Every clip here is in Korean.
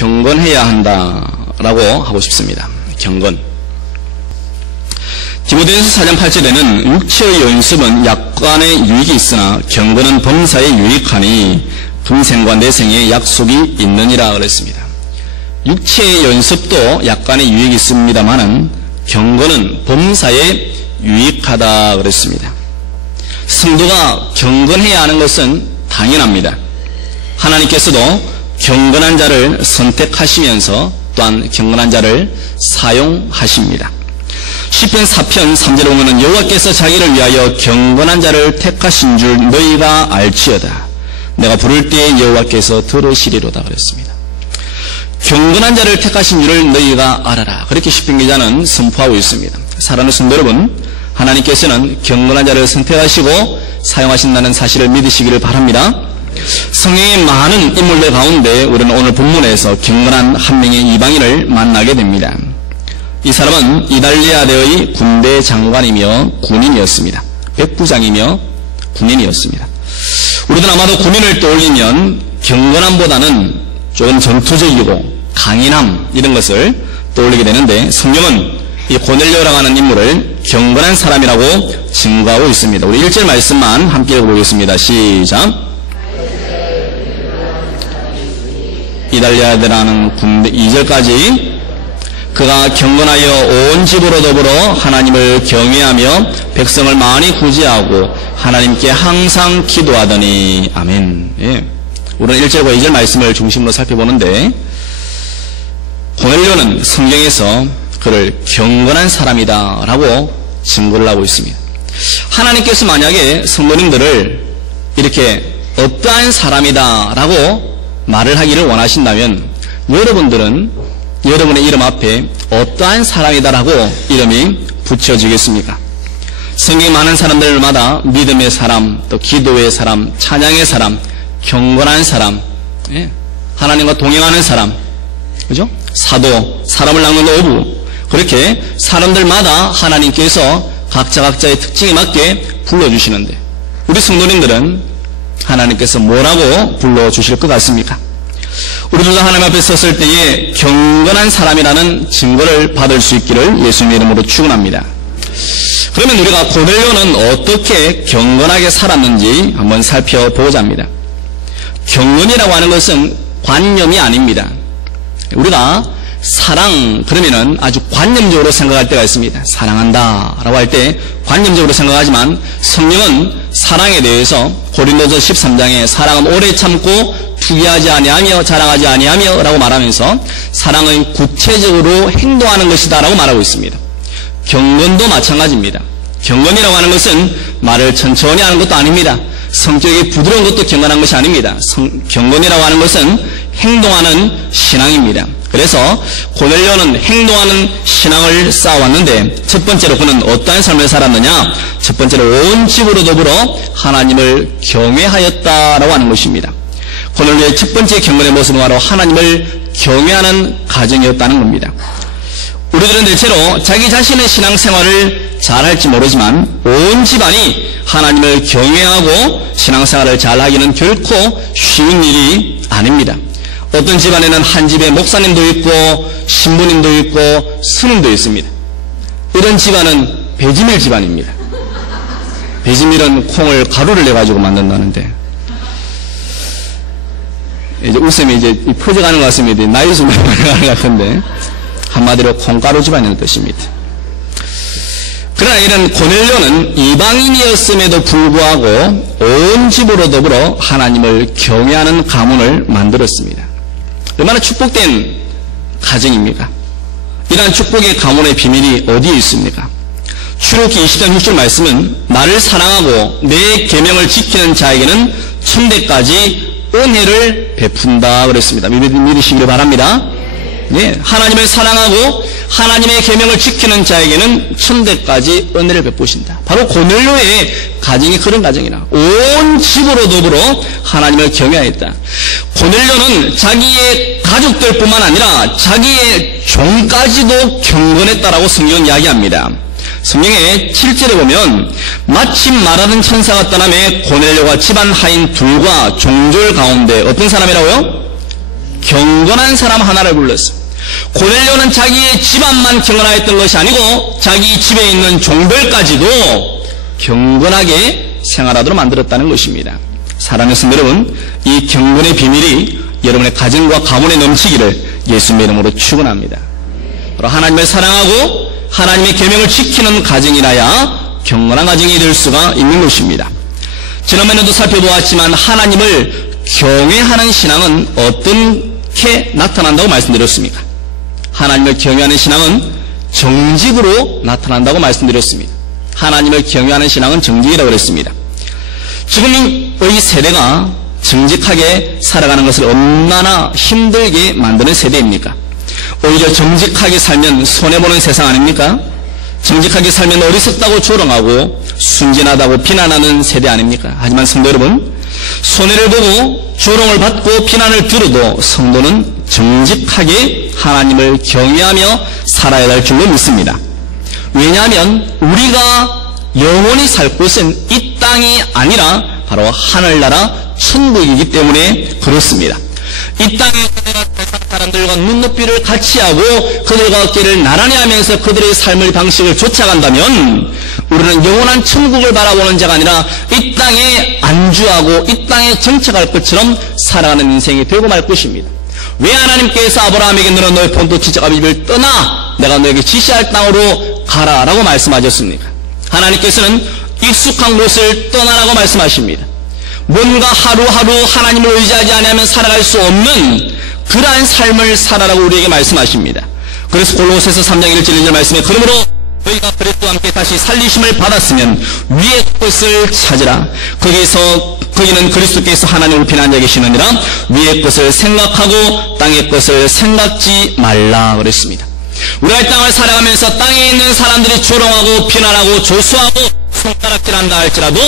경건해야 한다라고 하고 싶습니다. 경건. 디모데전서 4장 8절에는 육체의 연습은 약간의 유익이 있으나 경건은 범사에 유익하니 금생과 내생에 약속이 있느니라 그랬습니다. 육체의 연습도 약간의 유익이 있습니다만은 경건은 범사에 유익하다 그랬습니다. 성도가 경건해야 하는 것은 당연합니다. 하나님께서도 경건한 자를 선택하시면서 또한 경건한 자를 사용하십니다. 시편 4편 3절에 보면 여호와께서 자기를 위하여 경건한 자를 택하신 줄 너희가 알지어다. 내가 부를 때에 여호와께서 들으시리로다 그랬습니다. 경건한 자를 택하신 줄을 너희가 알아라. 그렇게 시편 기자는 선포하고 있습니다. 사랑하는 성도 여러분, 하나님께서는 경건한 자를 선택하시고 사용하신다는 사실을 믿으시기를 바랍니다. 성경의 많은 인물들 가운데 우리는 오늘 본문에서 경건한 한 명의 이방인을 만나게 됩니다. 이 사람은 이달리아대의 군대 장관이며 군인이었습니다. 백부장이며 군인이었습니다. 우리도 아마도 군인을 떠올리면 경건함보다는 조금 전투적이고 강인함 이런 것을 떠올리게 되는데 성경은 이 고넬료라고 하는 인물을 경건한 사람이라고 증거하고 있습니다. 우리 1절 말씀만 함께 읽어보겠습니다. 시작. 이달리아대라는 군대 2절까지 그가 경건하여 온 집으로 더불어 하나님을 경외하며 백성을 많이 구제하고 하나님께 항상 기도하더니 아멘. 예. 우리는 1절과 2절 말씀을 중심으로 살펴보는데 고넬료는 성경에서 그를 경건한 사람이다 라고 증거를 하고 있습니다. 하나님께서 만약에 성도님들을 이렇게 어떠한 사람이다 라고 말을 하기를 원하신다면 여러분들은 여러분의 이름 앞에 어떠한 사람이다라고 이름이 붙여지겠습니까? 성경에 많은 사람들마다 믿음의 사람, 또 기도의 사람, 찬양의 사람, 경건한 사람, 예. 하나님과 동행하는 사람, 그죠? 사도, 사람을 낚는 어부, 그렇게 사람들마다 하나님께서 각자의 특징에 맞게 불러주시는데 우리 성도님들은 하나님께서 뭐라고 불러주실 것 같습니까? 우리들도 하나님 앞에 섰을 때에 경건한 사람이라는 증거를 받을 수 있기를 예수님의 이름으로 축원합니다. 그러면 우리가 고넬료는 어떻게 경건하게 살았는지 한번 살펴보고자 합니다. 경건이라고 하는 것은 관념이 아닙니다. 우리가 사랑 그러면은 아주 관념적으로 생각할 때가 있습니다. 사랑한다 라고 할 때 관념적으로 생각하지만 성경은 사랑에 대해서 고린도서 13장에 사랑은 오래 참고 투기하지 아니하며 자랑하지 아니하며 라고 말하면서 사랑은 구체적으로 행동하는 것이다 라고 말하고 있습니다. 경건도 마찬가지입니다. 경건이라고 하는 것은 말을 천천히 하는 것도 아닙니다. 성격이 부드러운 것도 경건한 것이 아닙니다. 경건이라고 하는 것은 행동하는 신앙입니다. 그래서 고넬료는 행동하는 신앙을 쌓아왔는데 첫 번째로 그는 어떠한 삶을 살았느냐? 첫 번째로 온 집으로 더불어 하나님을 경외하였다라고 하는 것입니다. 고넬료의 첫 번째 경건의 모습은 바로 하나님을 경외하는 가정이었다는 겁니다. 우리들은 대체로 자기 자신의 신앙생활을 잘할지 모르지만 온 집안이 하나님을 경외하고 신앙생활을 잘하기는 결코 쉬운 일이 아닙니다. 어떤 집안에는 한 집에 목사님도 있고 신부님도 있고 스님도 있습니다. 이런 집안은 배지밀 집안입니다. 배지밀은 콩을 가루를 내가지고 만든다는데 이제 웃음이 이제 퍼져가는 것 같습니다. 나이 숨이 가는 것 같은데 한마디로 콩가루 집안이라는 뜻입니다. 그러나 이런 고넬료는 이방인이었음에도 불구하고 온 집으로 더불어 하나님을 경외하는 가문을 만들었습니다. 얼마나 축복된 가정입니까? 이러한 축복의 가문의 비밀이 어디에 있습니까? 출애굽기 20장 6절 말씀은 나를 사랑하고 내 계명을 지키는 자에게는 천대까지 은혜를 베푼다 그랬습니다. 믿으시기를 바랍니다. 예, 하나님을 사랑하고 하나님의 계명을 지키는 자에게는 천대까지 은혜를 베푸신다. 바로 고넬료의 가정이 그런 가정이라 온 집으로 더불어 하나님을 경외하였다. 고넬료는 자기의 가족들뿐만 아니라 자기의 종까지도 경건했다라고 성경은 이야기합니다. 성경의 7절에 보면 마침 말하는 천사가 떠나매 고넬료가 집안 하인 둘과 종졸 가운데 어떤 사람이라고요? 경건한 사람 하나를 불렀어요. 고넬료는 자기의 집안만 경건하였던 것이 아니고 자기 집에 있는 종들까지도 경건하게 생활하도록 만들었다는 것입니다. 사랑하는 성도 여러분, 이 경건의 비밀이 여러분의 가정과 가문에 넘치기를 예수님의 이름으로 축원합니다. 바로 하나님을 사랑하고 하나님의 계명을 지키는 가정이라야 경건한 가정이 될 수가 있는 것입니다. 지난번에도 살펴보았지만 하나님을 경외하는 신앙은 어떻게 나타난다고 말씀드렸습니까? 하나님을 경외하는 신앙은 정직으로 나타난다고 말씀드렸습니다. 하나님을 경외하는 신앙은 정직이라고 그랬습니다. 지금의 세대가 정직하게 살아가는 것을 얼마나 힘들게 만드는 세대입니까? 오히려 정직하게 살면 손해보는 세상 아닙니까? 정직하게 살면 어리석다고 조롱하고 순진하다고 비난하는 세대 아닙니까? 하지만 성도 여러분, 손해를 보고 조롱을 받고 비난을 들어도 성도는 정직하게 하나님을 경외하며 살아야 할 줄로 믿습니다. 왜냐하면 우리가 영원히 살 곳은 이 땅이 아니라 바로 하늘나라 천국이기 때문에 그렇습니다. 이 땅에 그들과 세상 사람들과 눈높이를 같이 하고 그들과 어깨를 나란히 하면서 그들의 삶의 방식을 쫓아간다면 우리는 영원한 천국을 바라보는 자가 아니라 이 땅에 안주하고 이 땅에 정착할 것처럼 살아가는 인생이 되고 말 것입니다. 왜 하나님께서 아브라함에게 너는 너의 본토 지척 집을 떠나 내가 너에게 지시할 땅으로 가라라고 말씀하셨습니까? 하나님께서는 익숙한 곳을 떠나라고 말씀하십니다. 뭔가 하루하루 하나님을 의지하지 않으면 살아갈 수 없는 그러한 삶을 살아라고 우리에게 말씀하십니다. 그래서 골로새서 3장 1절 2절 말씀에 그러므로 너희가 그리스도와 함께 다시 살리심을 받았으면 위의 것을 찾으라. 거기는 그리스도께서 하나님을 비난하여 계시느니라. 위의 것을 생각하고 땅의 것을 생각지 말라 그랬습니다. 우리가 이 땅을 살아가면서 땅에 있는 사람들이 조롱하고 비난하고 조수하고 손가락질한다 할지라도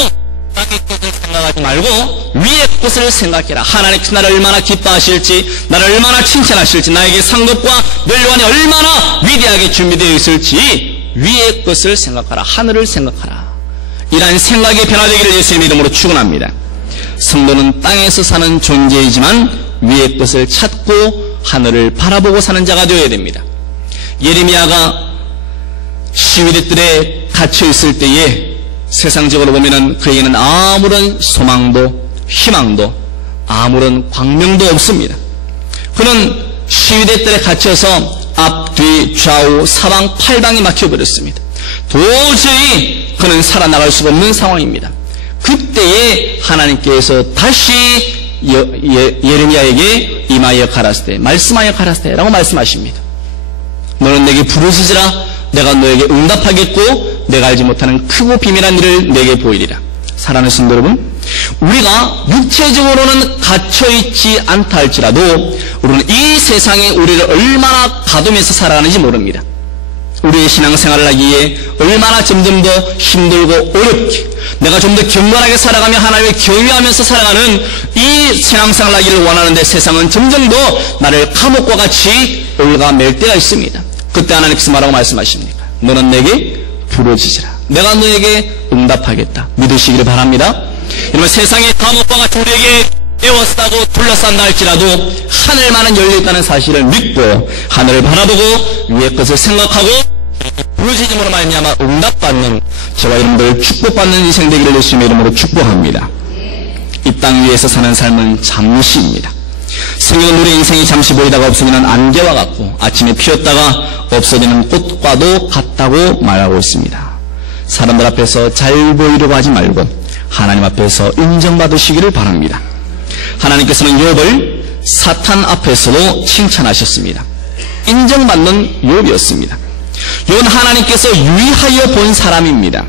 땅의 것을 생각하지 말고 위의 것을 생각해라. 하나님께서 나를 얼마나 기뻐하실지, 나를 얼마나 칭찬하실지, 나에게 상급과 멸관이 얼마나 위대하게 준비되어 있을지 위의 것을 생각하라. 하늘을 생각하라. 이러한 생각이 변화되기를 예수님의 이름으로 축원합니다. 성도는 땅에서 사는 존재이지만 위의 것을 찾고 하늘을 바라보고 사는 자가 되어야 됩니다. 예레미야가 시위대들에 갇혀 있을 때에 세상적으로 보면은 그에게는 아무런 소망도 희망도 아무런 광명도 없습니다. 그는 시위대들에 갇혀서 앞, 뒤, 좌우, 사방, 팔방이 막혀버렸습니다. 도저히 그는 살아나갈 수가 없는 상황입니다. 그때에 하나님께서 다시 예레미야에게 임하여 가라사대, 말씀하여 가라사대라고 말씀하십니다. 너는 내게 부르짖으라. 내가 너에게 응답하겠고 내가 알지 못하는 크고 비밀한 일을 내게 보이리라. 사랑하는 성도 여러분, 우리가 육체적으로는 갇혀있지 않다 할지라도 우리는 이 세상에 우리를 얼마나 가두면서 살아가는지 모릅니다. 우리의 신앙생활을 하기에 얼마나 점점 더 힘들고 어렵게 내가 좀 더 경건하게 살아가며 하나님을 경외하면서 살아가는 이 신앙생활을 하기를 원하는데 세상은 점점 더 나를 감옥과 같이 올가맬 때가 있습니다. 그때 하나님께서 뭐라고 말씀하십니까? 너는 내게 부르짖으라. 내가 너에게 응답하겠다. 믿으시기를 바랍니다. 이러면 세상의 감옥과 같이 우리에게 에워싸고 둘러싼다 할지라도 하늘만은 열려있다는 사실을 믿고 하늘을 바라보고 위의 것을 생각하고 부르짖음으로 말미암아 응답받는 저와 여러분들 축복받는 인생 되기를 예수님의 이름으로 축복합니다. 이 땅 위에서 사는 삶은 잠시입니다. 성경은 우리 인생이 잠시 보이다가 없어지는 안개와 같고 아침에 피었다가 없어지는 꽃과도 같다고 말하고 있습니다. 사람들 앞에서 잘 보이려고 하지 말고 하나님 앞에서 인정받으시기를 바랍니다. 하나님께서는 욥을 사탄 앞에서도 칭찬하셨습니다. 인정받는 욥이었습니다. 욥은 하나님께서 유의하여 본 사람입니다.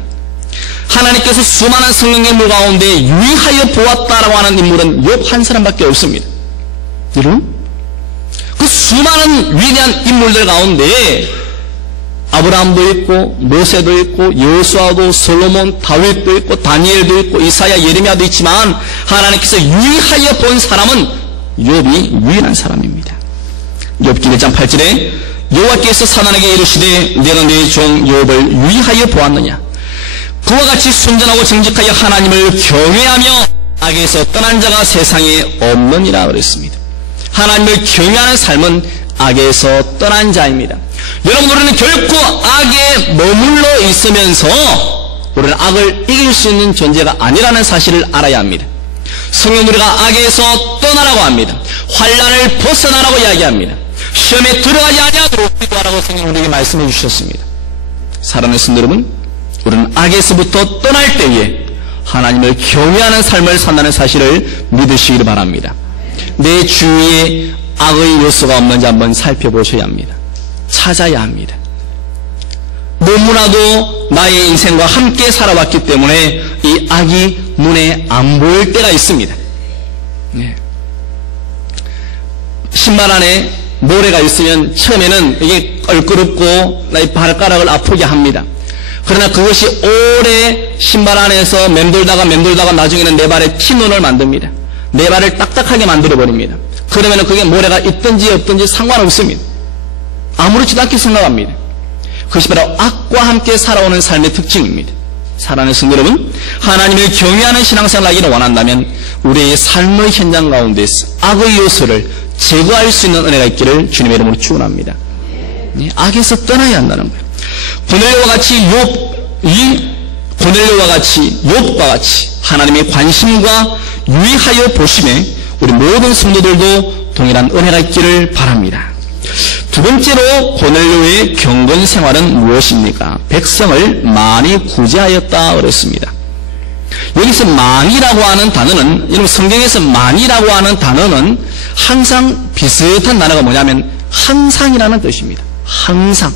하나님께서 수많은 성경의 물 가운데 유의하여 보았다라고 하는 인물은 욥 한 사람밖에 없습니다. 여러분, 그 수많은 위대한 인물들 가운데 아브라함도 있고 모세도 있고 여호수아도 솔로몬 다윗도 있고 다니엘도 있고 이사야 예레미야도 있지만 하나님께서 유의하여 본 사람은 욥이 유일한 사람입니다. 욥기 1장 8절에 여호와께서 사단에게 이르시되 내가 네 종 욥을 유의하여 보았느냐. 그와 같이 순전하고 정직하여 하나님을 경외하며 악에서 떠난 자가 세상에 없느니라 그랬습니다. 하나님을 경외하는 삶은 악에서 떠난 자입니다. 여러분, 우리는 결코 악에 머물러 있으면서 우리는 악을 이길 수 있는 존재가 아니라는 사실을 알아야 합니다. 성경 우리가 악에서 떠나라고 합니다. 환난을 벗어나라고 이야기합니다. 시험에 들어가지 아니하도록 기도하라고 성경 우리에게 말씀해 주셨습니다. 사랑하는 성도 여러분, 우리는 악에서부터 떠날 때에 하나님을 경외하는 삶을 산다는 사실을 믿으시기를 바랍니다. 내 주위에 악의 요소가 없는지 한번 살펴보셔야 합니다. 찾아야 합니다. 너무나도 나의 인생과 함께 살아왔기 때문에 이 악이 눈에 안 보일 때가 있습니다. 네. 신발 안에 모래가 있으면 처음에는 이게 얼끄럽고 나의 발가락을 아프게 합니다. 그러나 그것이 오래 신발 안에서 맴돌다가 나중에는 내 발에 티눈을 만듭니다. 내 발을 딱딱하게 만들어버립니다. 그러면 그게 모래가 있든지 없든지 상관없습니다. 아무렇지도 않게 생각합니다. 그것이 바로 악과 함께 살아오는 삶의 특징입니다. 사랑하는 성도 여러분, 하나님을 경외하는 신앙생활을 하기를 원한다면 우리의 삶의 현장 가운데서 악의 요소를 제거할 수 있는 은혜가 있기를 주님의 이름으로 축원합니다. 악에서 떠나야 한다는 거예요. 고넬료와 같이 욥과 같이 하나님의 관심과 유의하여 보심에 우리 모든 성도들도 동일한 은혜가 있기를 바랍니다. 두 번째로 고넬료의 경건 생활은 무엇입니까? 백성을 많이 구제하였다 그랬습니다. 여기서 많이라고 하는 단어는, 여러분 성경에서 많이라고 하는 단어는 항상 비슷한 단어가 뭐냐면 항상이라는 뜻입니다. 항상,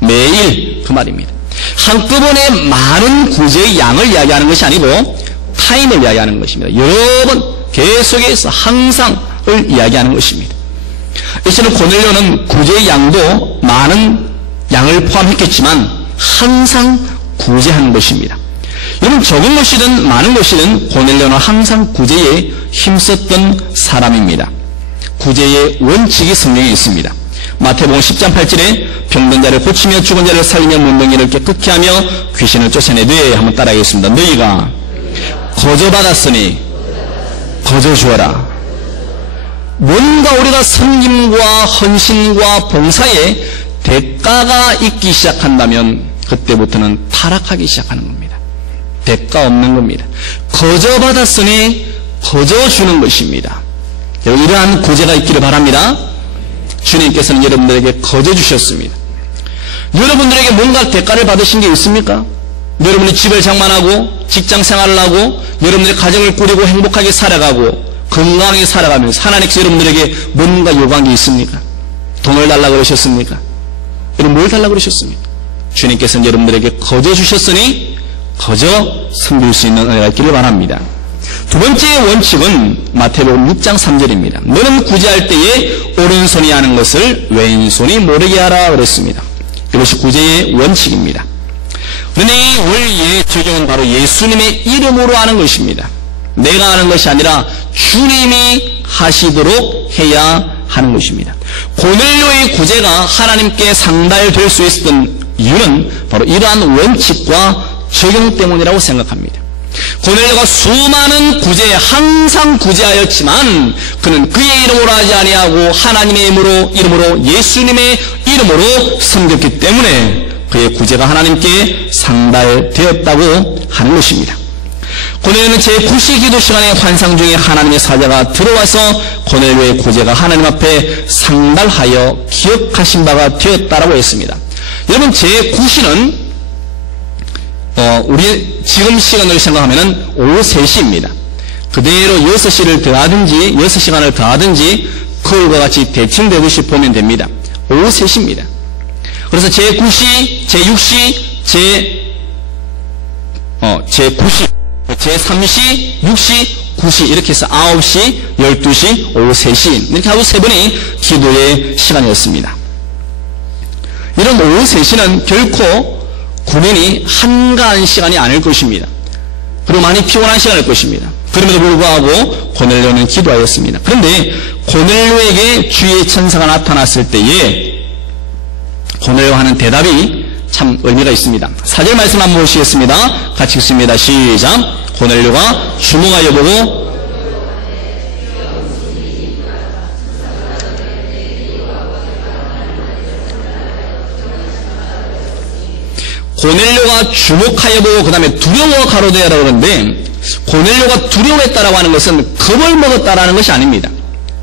매일 그 말입니다. 한꺼번에 많은 구제의 양을 이야기하는 것이 아니고 타임을 이야기하는 것입니다. 여러 번 계속해서 항상을 이야기하는 것입니다. 이처럼 고넬료는 구제의 양도 많은 양을 포함했겠지만 항상 구제하는 것입니다. 여러분, 적은 것이든 많은 것이든 고넬료는 항상 구제에 힘썼던 사람입니다. 구제의 원칙이 성경에 있습니다. 마태복음 10장 8절에 병든 자를 고치며 죽은 자를 살리며 문둥이를 깨끗게 하며 귀신을 쫓아내되, 한번 따라하겠습니다. 너희가 거저받았으니 거저주어라. 뭔가 우리가 섬김과 헌신과 봉사에 대가가 있기 시작한다면 그때부터는 타락하기 시작하는 겁니다. 대가 없는 겁니다. 거저받았으니 거저주는 것입니다. 이러한 구제가 있기를 바랍니다. 주님께서는 여러분들에게 거저주셨습니다. 여러분들에게 뭔가 대가를 받으신 게 있습니까? 여러분이 집을 장만하고 직장 생활을 하고 여러분들의 가정을 꾸리고 행복하게 살아가고 건강하게 살아가면서 하나님께서 여러분들에게 뭔가 요구한 게 있습니까? 돈을 달라고 그러셨습니까? 여러분 뭘 달라고 그러셨습니까? 주님께서는 여러분들에게 거저 주셨으니 거저 섬길 수 있는 은혜가 있기를 바랍니다. 두 번째 원칙은 마태복음 6장 3절입니다. 너는 구제할 때에 오른손이 하는 것을 왼손이 모르게 하라 그랬습니다. 이것이 구제의 원칙입니다. 그런데 이 원리의 적용은 바로 예수님의 이름으로 하는 것입니다. 내가 하는 것이 아니라 주님이 하시도록 해야 하는 것입니다. 고넬료의 구제가 하나님께 상달될 수 있었던 이유는 바로 이러한 원칙과 적용 때문이라고 생각합니다. 고넬료가 수많은 구제에 항상 구제하였지만 그는 그의 이름으로 하지 아니하고 하나님의 이름으로 예수님의 이름으로 섬겼기 때문에 그의 구제가 하나님께 상달되었다고 하는 것입니다. 고넬료는 제9시 기도 시간에 환상 중에 하나님의 사자가 들어와서 고넬료의 구제가 하나님 앞에 상달하여 기억하신 바가 되었다라고 했습니다. 여러분, 제9시는 우리 지금 시간으로 생각하면 오후 3시입니다. 그대로 6시를 더하든지 6시간을 더하든지 그걸과 같이 대칭되듯이 보면 됩니다. 오후 3시입니다. 그래서 제9시, 제6시, 제9시, 제3시, 6시, 9시 이렇게 해서 9시, 12시, 오후 3시 이렇게 하고 3번이 기도의 시간이었습니다. 이런 오후 3시는 결코 군인이 한가한 시간이 아닐 것입니다. 그리고 많이 피곤한 시간일 것입니다. 그럼에도 불구하고 고넬료는 기도하였습니다. 그런데 고넬료에게 주의 천사가 나타났을 때에 고넬료가 하는 대답이 참 의미가 있습니다. 4절 말씀 한번 보시겠습니다. 같이 읽습니다. 시작. 고넬료가 주목하여 보고 고넬료가 주목하여 보고 그 다음에 두려워 가로되어라고 그러는데, 고넬료가 두려워했다라고 하는 것은 겁을 먹었다라는 것이 아닙니다.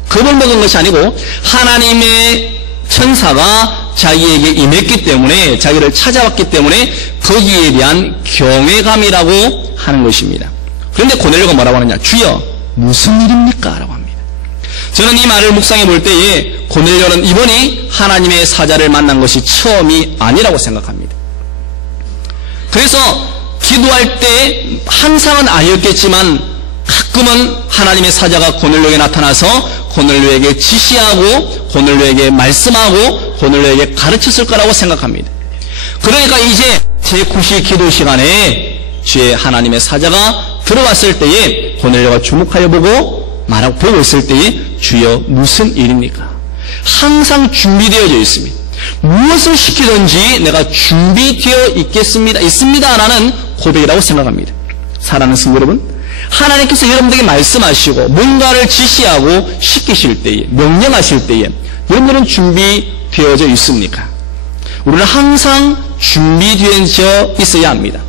겁을 먹은 것이 아니고 하나님의 천사가 자기에게 임했기 때문에, 자기를 찾아왔기 때문에 거기에 대한 경외감이라고 하는 것입니다. 그런데 고넬료가 뭐라고 하느냐? 주여, 무슨 일입니까? 라고 합니다. 저는 이 말을 묵상해 볼 때에 고넬료는 이번이 하나님의 사자를 만난 것이 처음이 아니라고 생각합니다. 그래서 기도할 때 항상은 아니었겠지만 가끔은 하나님의 사자가 고넬료에게 나타나서 고넬료에게 지시하고 고넬료에게 말씀하고 고넬료에게 가르쳤을 거라고 생각합니다. 그러니까 이제 제9시 기도 시간에 주의 하나님의 사자가 들어왔을 때에 고넬료가 주목하여 보고 있을 때에 주여 무슨 일입니까? 항상 준비되어져 있습니다. 무엇을 시키든지 내가 준비되어 있습니다 라는 고백이라고 생각합니다. 사랑하는 성도 여러분, 하나님께서 여러분들에게 말씀하시고 뭔가를 지시하고 시키실 때에, 명령하실 때에 여러분들은 준비되어져 있습니까? 우리는 항상 준비되어져 있어야 합니다.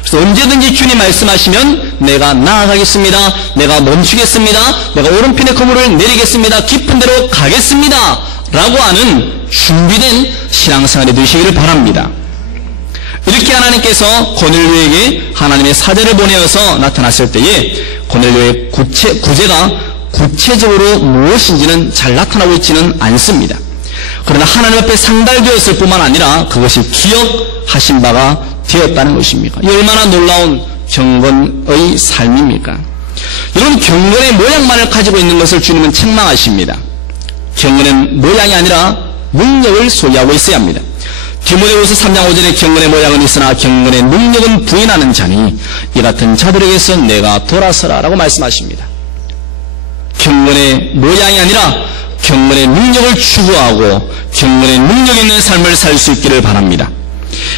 그래서 언제든지 주님 말씀하시면 내가 나아가겠습니다, 내가 멈추겠습니다, 내가 오른편의 그물을 내리겠습니다, 깊은 데로 가겠습니다 라고 하는 준비된 신앙생활이 되시기를 바랍니다. 이렇게 하나님께서 고넬료에게 하나님의 사자를 보내어서 나타났을 때에 고넬료의 구제가 구체적으로 무엇인지는 잘 나타나고 있지는 않습니다. 그러나 하나님 앞에 상달되었을 뿐만 아니라 그것이 기억하신 바가 되었다는 것입니까? 얼마나 놀라운 경건의 삶입니까? 여러분, 경건의 모양만을 가지고 있는 것을 주님은 책망하십니다. 경건은 모양이 아니라 능력을 소유하고 있어야 합니다. 디모데후서 3장 5절에 경건의 모양은 있으나 경건의 능력은 부인하는 자니 이 같은 자들에게서 내가 돌아서라 라고 말씀하십니다. 경건의 모양이 아니라 경건의 능력을 추구하고 경건의 능력 있는 삶을 살 수 있기를 바랍니다.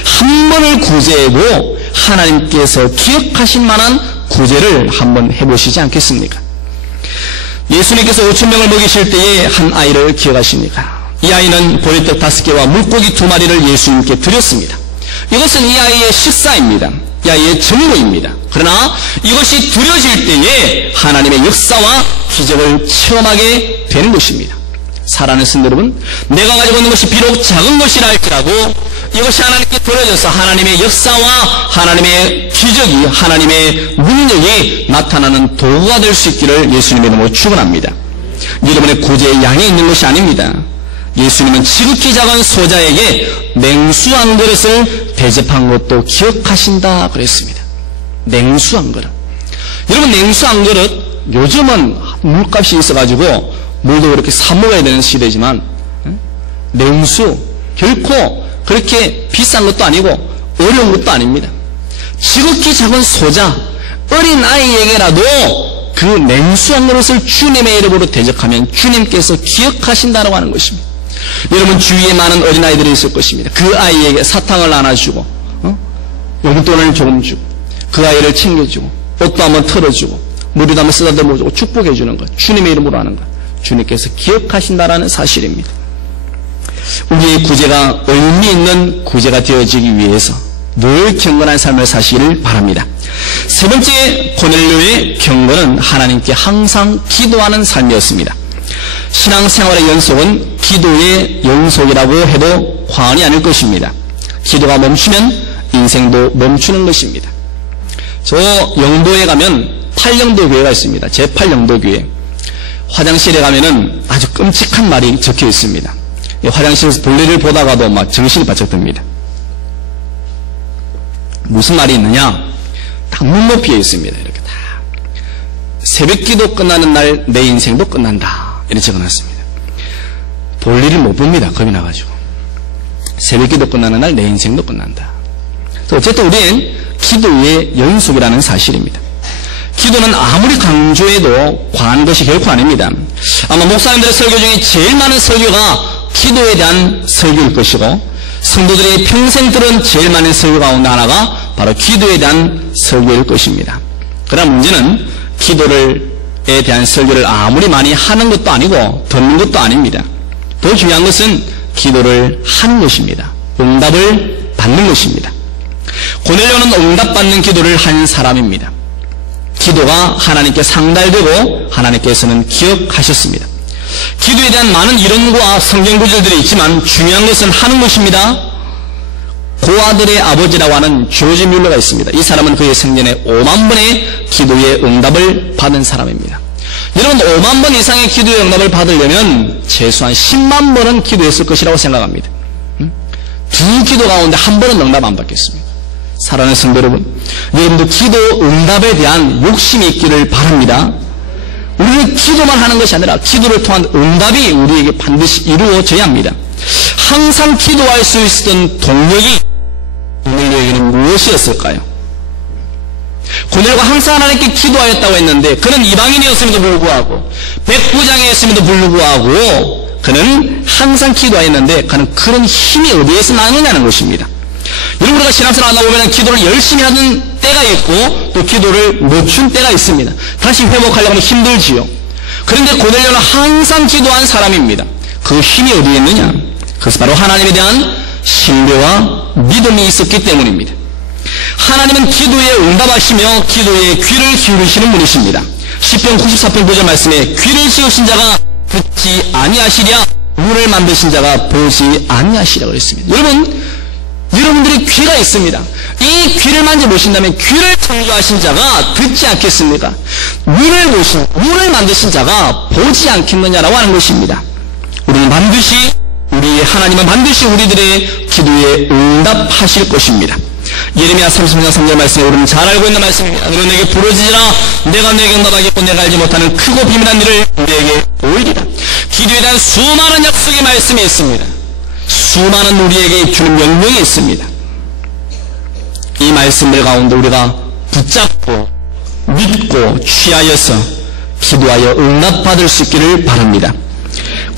한 번을 구제해도 하나님께서 기억하실 만한 구제를 한번 해보시지 않겠습니까? 예수님께서 5,000명을 먹이실 때에 한 아이를 기억하십니까? 이 아이는 보리떡 5개와 물고기 2마리를 예수님께 드렸습니다. 이것은 이 아이의 식사입니다. 이 아이의 전부입니다. 그러나 이것이 드려질 때에 하나님의 역사와 기적을 체험하게 되는 것입니다. 사랑하는 성도 여러분, 내가 가지고 있는 것이 비록 작은 것이라 할지라도 이것이 하나님께 드려져서 하나님의 역사와 하나님의 기적이, 하나님의 능력이 나타나는 도구가 될 수 있기를 예수님의 이름으로 축원합니다. 여러분의 구제의 양이 있는 것이 아닙니다. 예수님은 지극히 작은 소자에게 냉수 한 그릇을 대접한 것도 기억하신다 그랬습니다. 냉수 한 그릇. 여러분, 냉수 한 그릇, 요즘은 물값이 있어가지고 물도 그렇게 사 먹어야 되는 시대지만 냉수 결코 그렇게 비싼 것도 아니고 어려운 것도 아닙니다. 지극히 작은 소자, 어린 아이에게라도 그 냉수 한 그릇을 주님의 이름으로 대접하면 주님께서 기억하신다고 하는 것입니다. 여러분, 주위에 많은 어린아이들이 있을 것입니다. 그 아이에게 사탕을 안아주고 용돈을 조금 주고 그 아이를 챙겨주고 옷도 한번 털어주고 물도 한번 쓰다듬어주고 축복해주는 것, 주님의 이름으로 하는 것, 주님께서 기억하신다라는 사실입니다. 우리의 구제가 의미 있는 구제가 되어지기 위해서 늘 경건한 삶을 사시기를 바랍니다. 세 번째, 고넬료의 경건은 하나님께 항상 기도하는 삶이었습니다. 신앙생활의 연속은 기도의 연속이라고 해도 과언이 아닐 것입니다. 기도가 멈추면 인생도 멈추는 것입니다. 저 영도에 가면 8영도 교회가 있습니다. 제8영도 교회. 화장실에 가면은 아주 끔찍한 말이 적혀 있습니다. 화장실에서 볼일을 보다가도 막 정신이 바짝 듭니다. 무슨 말이 있느냐? 딱 눈높이에 있습니다. 이렇게 다. 새벽기도 끝나는 날 내 인생도 끝난다. 이렇게 적어놨습니다. 볼일을 못 봅니다. 겁이 나가지고. 새벽기도 끝나는 날 내 인생도 끝난다. 어쨌든 우리는 기도의 연속이라는 사실입니다. 기도는 아무리 강조해도 과한 것이 결코 아닙니다. 아마 목사님들의 설교 중에 제일 많은 설교가 기도에 대한 설교일 것이고, 성도들이 평생 들은 제일 많은 설교 가운데 하나가 바로 기도에 대한 설교일 것입니다. 그러나 문제는 기도에 대한 설교를 아무리 많이 하는 것도 아니고 듣는 것도 아닙니다. 더 중요한 것은 기도를 하는 것입니다. 응답을 받는 것입니다. 고넬료는 응답받는 기도를 한 사람입니다. 기도가 하나님께 상달되고 하나님께서는 기억하셨습니다. 기도에 대한 많은 이론과 성경 구절들이 있지만 중요한 것은 하는 것입니다. 고아들의 아버지라고 하는 조지 뮬러가 있습니다. 이 사람은 그의 생전에 5만 번의 기도의 응답을 받은 사람입니다. 여러분, 5만 번 이상의 기도의 응답을 받으려면 최소한 10만 번은 기도했을 것이라고 생각합니다. 두 기도 가운데 한 번은 응답 안 받겠습니다. 사랑하는 성도 여러분, 여러분도 기도 응답에 대한 욕심이 있기를 바랍니다. 우리는 기도만 하는 것이 아니라 기도를 통한 응답이 우리에게 반드시 이루어져야 합니다. 항상 기도할 수 있었던 동력이 고넬료에게는 무엇이었을까요? 고넬료가 항상 하나님께 기도하였다고 했는데 그는 이방인이었음에도 불구하고 백부장이었음에도 불구하고 그는 항상 기도하였는데 그는 그런 힘이 어디에서 나느냐는 것입니다. 여러분, 우리가 신앙생활 하다 보면 기도를 열심히 하는 때가 있고 또 기도를 멈춘 때가 있습니다. 다시 회복하려고 하면 힘들지요. 그런데 고넬료는 항상 기도한 사람입니다. 그 힘이 어디에 있느냐? 그것은 바로 하나님에 대한 신뢰와 믿음이 있었기 때문입니다. 하나님은 기도에 응답하시며 기도에 귀를 기울이시는 분이십니다. 시편 94편 9절 말씀에 귀를 씌우신 자가 듣지 아니하시랴, 눈을 만드신 자가 보지 아니하시랴 그랬습니다. 여러분들이 귀가 있습니다. 이 귀를 만져보신다면 귀를 창조하신 자가 듣지 않겠습니까? 눈을 만드신 자가 보지 않겠느냐라고 하는 것입니다. 하나님은 반드시 우리들의 기도에 응답하실 것입니다. 예레미야 33장 3절 말씀에 우리는 잘 알고 있는 말씀입니다. 너는 내게 부르짖으라, 내가 내게 응답하겠고 내가 알지 못하는 크고 비밀한 일을 내게 보이리라. 기도에 대한 수많은 약속의 말씀이 있습니다. 수많은 우리에게 주는 명령이 있습니다. 이 말씀들 가운데 우리가 붙잡고 믿고 취하여서 기도하여 응답받을 수 있기를 바랍니다.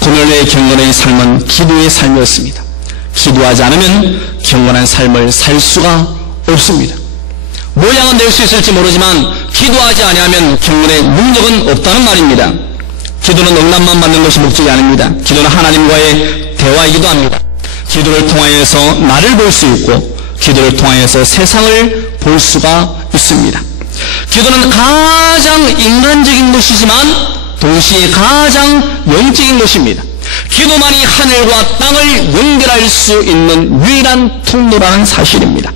고넬료의 경건의 삶은 기도의 삶이었습니다. 기도하지 않으면 경건한 삶을 살 수가 없습니다. 모양은 낼 수 있을지 모르지만 기도하지 아니하면 경건의 능력은 없다는 말입니다. 기도는 응답만 받는 것이 목적이 아닙니다. 기도는 하나님과의 대화이기도 합니다. 기도를 통하여서 나를 볼 수 있고 기도를 통하여서 세상을 볼 수가 있습니다. 기도는 가장 인간적인 것이지만 동시에 가장 영적인 것입니다. 기도만이 하늘과 땅을 연결할 수 있는 유일한 통로라는 사실입니다.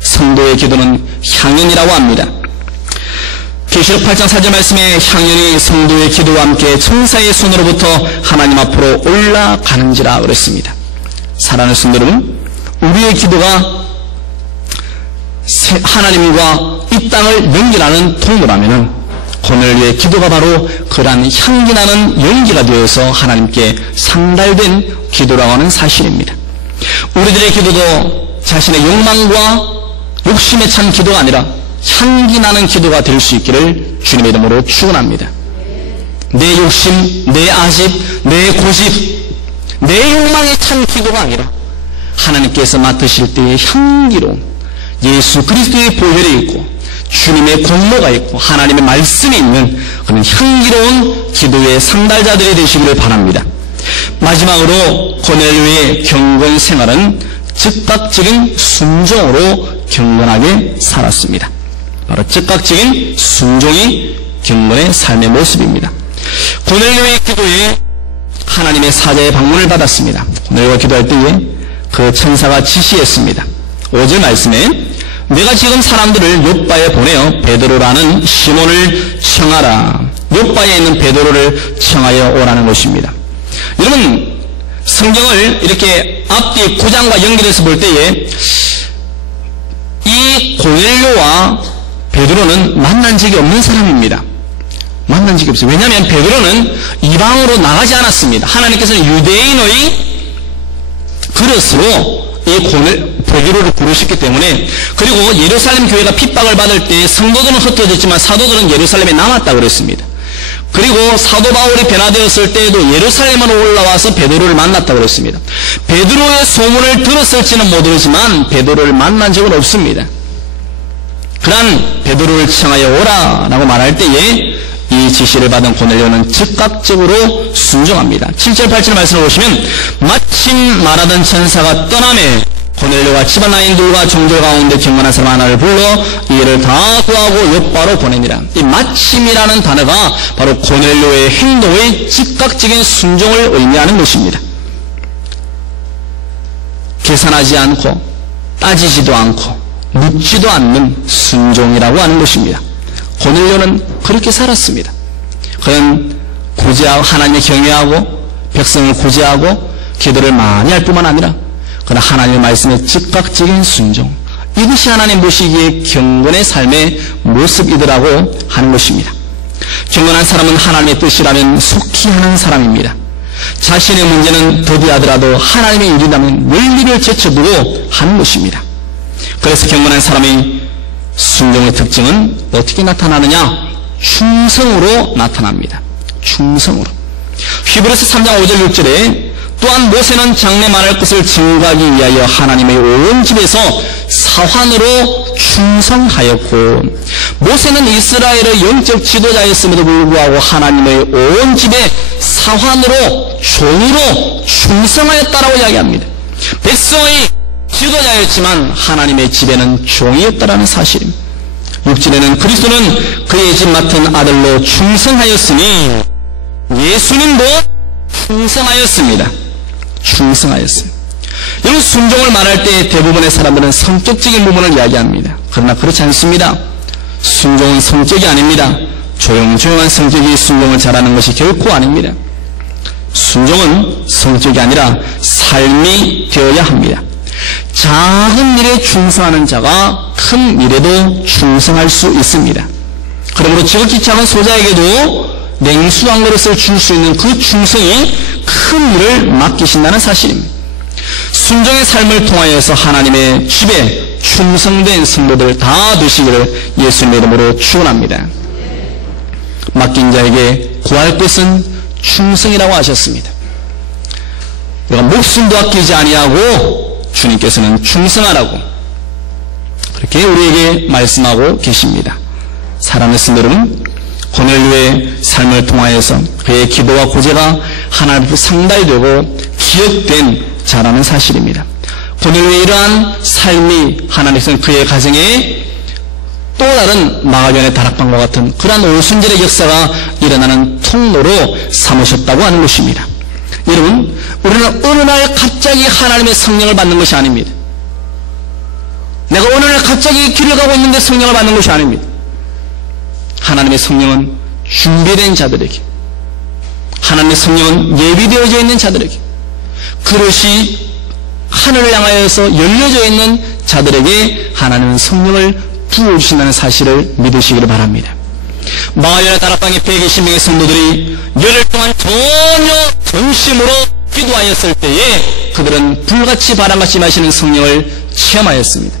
성도의 기도는 향연이라고 합니다. 계시록 8장 4절 말씀에 향연이 성도의 기도와 함께 천사의 손으로부터 하나님 앞으로 올라가는지라 그랬습니다. 사랑하는 성도 여러분, 우리의 기도가 하나님과 이 땅을 연결하는 통로라면은 고넬료의 기도가 바로 그러한 향기나는 연기가 되어서 하나님께 상달된 기도라고 하는 사실입니다. 우리들의 기도도 자신의 욕망과 욕심에 찬 기도가 아니라 향기나는 기도가 될 수 있기를 주님의 이름으로 축원합니다. 내 욕심, 내 아집, 내 고집, 내 욕망에 찬 기도가 아니라 하나님께서 맡으실 때의 향기로운 예수 그리스도의 보혈이 있고 주님의 공로가 있고 하나님의 말씀이 있는 그런 향기로운 기도의 상달자들이 되시기를 바랍니다. 마지막으로 고넬료의 경건 생활은 즉각적인 순종으로 경건하게 살았습니다. 바로 즉각적인 순종이 경건의 삶의 모습입니다. 고넬료의 기도에 하나님의 사자의 방문을 받았습니다. 고넬료가 기도할 때에 그 천사가 지시했습니다. 5절 말씀에 내가 지금 사람들을 욥바에 보내어 베드로라는 시몬을 청하라. 욥바에 있는 베드로를 청하여 오라는 것입니다. 여러분, 성경을 이렇게 앞뒤 9장과 연결해서 볼 때에 이 고넬료와 베드로는 만난 적이 없는 사람입니다. 만난 적이 없어요. 왜냐하면 베드로는 이방으로 나가지 않았습니다. 하나님께서는 유대인의 그릇으로 이 베드로를 부르셨기 때문에, 그리고 예루살렘 교회가 핍박을 받을 때 성도들은 흩어졌지만 사도들은 예루살렘에 남았다고 그랬습니다. 그리고 사도 바울이 변화되었을 때에도 예루살렘으로 올라와서 베드로를 만났다고 그랬습니다. 베드로의 소문을 들었을지는 모르지만 베드로를 만난 적은 없습니다. 그러한 베드로를 청하여 오라라고 말할 때에 이 지시를 받은 고넬료는 즉각적으로 순종합니다. 7절 8절 말씀을 보시면 마침 말하던 천사가 떠나매 고넬료가 집안 라인들과 종들 가운데 경건한 사람 하나를 불러 이 일을 다 구하고 엿바로 보내니라. 이 마침이라는 단어가 바로 고넬료의 행동의 즉각적인 순종을 의미하는 것입니다. 계산하지 않고 따지지도 않고 묻지도 않는 순종이라고 하는 것입니다. 고넬료는 그렇게 살았습니다. 그는 구제하고 하나님을 경외하고 백성을 구제하고 기도를 많이 할 뿐만 아니라 그러나 하나님의 말씀에 즉각적인 순종, 이것이 하나님 보시기에 경건의 삶의 모습이더라고 하는 것입니다. 경건한 사람은 하나님의 뜻이라면 속히 하는 사람입니다. 자신의 문제는 더디하더라도 하나님의 일이라면 원리를 제쳐두고 하는 것입니다. 그래서 경건한 사람의 순종의 특징은 어떻게 나타나느냐? 충성으로 나타납니다. 충성으로. 히브리서 3장 5절 6절에 또한 모세는 장래 말할 것을 증거하기 위하여 하나님의 온 집에서 사환으로 충성하였고, 모세는 이스라엘의 영적 지도자였음에도 불구하고 하나님의 온 집에 사환으로 종으로 충성하였다라고 이야기합니다. 백성의 지도자였지만 하나님의 집에는 종이었다라는 사실입니다. 6절에는 그리스도는 그의 집 맡은 아들로 충성하였으니 예수님도 충성하였습니다. 충성하였어요. 여러분, 순종을 말할 때 대부분의 사람들은 성격적인 부분을 이야기합니다. 그러나 그렇지 않습니다. 순종은 성격이 아닙니다. 조용조용한 성격이 순종을 잘하는 것이 결코 아닙니다. 순종은 성격이 아니라 삶이 되어야 합니다. 작은 일에 충성하는 자가 큰 일에도 충성할 수 있습니다. 그러므로 지극히 작은 소자에게도 냉수 한 그릇을 줄 수 있는 그 충성이 큰 일을 맡기신다는 사실입니다. 순종의 삶을 통하여서 하나님의 집에 충성된 성도들 다 되시기를 예수님의 이름으로 축원합니다. 맡긴 자에게 구할 것은 충성이라고 하셨습니다. 내가 목숨도 아끼지 아니하고 주님께서는 충성하라고 그렇게 우리에게 말씀하고 계십니다. 사랑하는 성도들은 고넬료의 삶을 통하여서 그의 기도와 고제가 하나님 앞에 상달되고 기억된 자라는 사실입니다. 고넬료의 이러한 삶이 하나님께서는 그의 가정에 또 다른 마가변의 다락방과 같은 그러한 오순절의 역사가 일어나는 통로로 삼으셨다고 하는 것입니다. 여러분, 우리는 어느 날 갑자기 하나님의 성령을 받는 것이 아닙니다. 내가 어느 날 갑자기 길을 가고 있는데 성령을 받는 것이 아닙니다. 하나님의 성령은 준비된 자들에게, 하나님의 성령은 예비되어져 있는 자들에게, 그릇이 하늘을 향하여서 열려져 있는 자들에게 하나님은 성령을 부어주신다는 사실을 믿으시기를 바랍니다. 마가변의 다락방에 120명의 성도들이 열흘 동안 전혀 전심으로 기도하였을 때에 그들은 불같이 바람같이 마시는 성령을 체험하였습니다.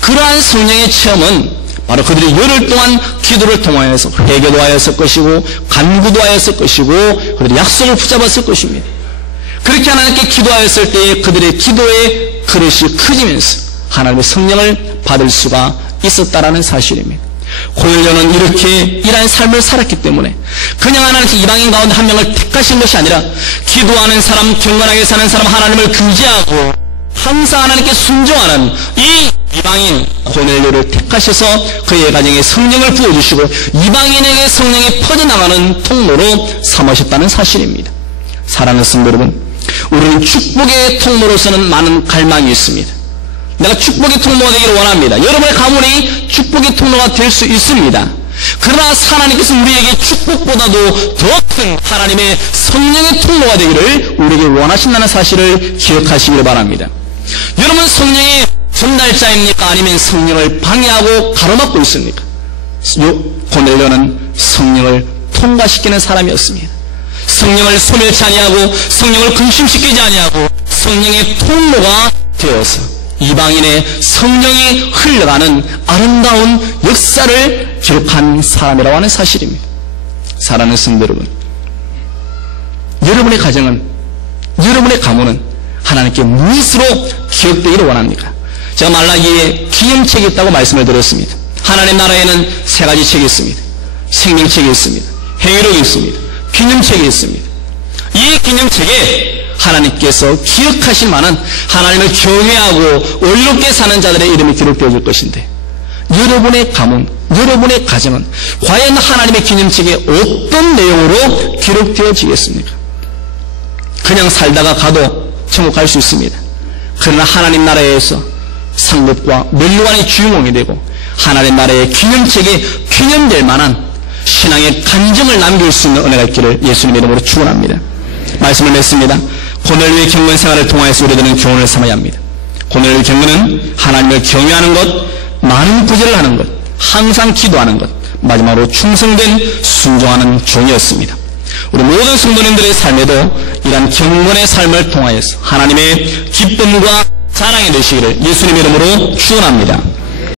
그러한 성령의 체험은 바로 그들이 열흘 동안 기도를 통하여서 회개도 하였을 것이고 간구도 하였을 것이고 그들이 약속을 붙잡았을 것입니다. 그렇게 하나님께 기도하였을 때에 그들의 기도의 그릇이 커지면서 하나님의 성령을 받을 수가 있었다라는 사실입니다. 고넬료는 이렇게 이러한 삶을 살았기 때문에 그냥 하나님께 이방인 가운데 한 명을 택하신 것이 아니라 기도하는 사람, 경건하게 사는 사람, 하나님을 긍지하고 항상 하나님께 순종하는 이 이방인 고넬료를 택하셔서 그의 가정에 성령을 부어주시고 이방인에게 성령이 퍼져나가는 통로로 삼으셨다는 사실입니다. 사랑하는 성도 여러분, 우리는 축복의 통로로서는 많은 갈망이 있습니다. 내가 축복의 통로가 되기를 원합니다. 여러분의 가문이 축복의 통로가 될 수 있습니다. 그러나 하나님께서 우리에게 축복보다도 더 큰 하나님의 성령의 통로가 되기를 우리에게 원하신다는 사실을 기억하시기를 바랍니다. 여러분, 성령의 전달자입니까? 아니면 성령을 방해하고 가로막고 있습니까? 고넬료는 성령을 통과시키는 사람이었습니다. 성령을 소멸치 아니하고 성령을 근심시키지 아니하고 성령의 통로가 되어서 이방인의 성령이 흘러가는 아름다운 역사를 기록한 사람이라고 하는 사실입니다. 사랑하는 성도 여러분, 여러분의 가정은, 여러분의 가문은 하나님께 무엇으로 기억되기를 원합니까? 제가 말라기에 기념책이 있다고 말씀을 드렸습니다. 하나님 나라에는 세 가지 책이 있습니다. 생명책이 있습니다. 행위록이 있습니다. 기념책이 있습니다. 이 기념책에 하나님께서 기억하실 만한 하나님을 경외하고 올롭게 사는 자들의 이름이 기록되어질 것인데, 여러분의 가문, 여러분의 가정은 과연 하나님의 기념책에 어떤 내용으로 기록되어지겠습니까? 그냥 살다가 가도 천국 갈 수 있습니다. 그러나 하나님 나라에서 상급과 멸류관의 주인공이 되고 하나님 나라의 기념책에 기념될 만한 신앙의 간증을 남길 수 있는 은혜가 있기를 예수님의 이름으로 축원합니다. 말씀을 맺습니다. 고넬료의 경건 생활을 통하여서 우리들은 교훈을 삼아야 합니다. 고넬료의 경건은 하나님을 경외하는 것, 많은 구제를 하는 것, 항상 기도하는 것, 마지막으로 충성된 순종하는 종이었습니다. 우리 모든 성도님들의 삶에도 이러한 경건의 삶을 통하여서 하나님의 기쁨과 사랑이 되시기를 예수님의 이름으로 축원합니다.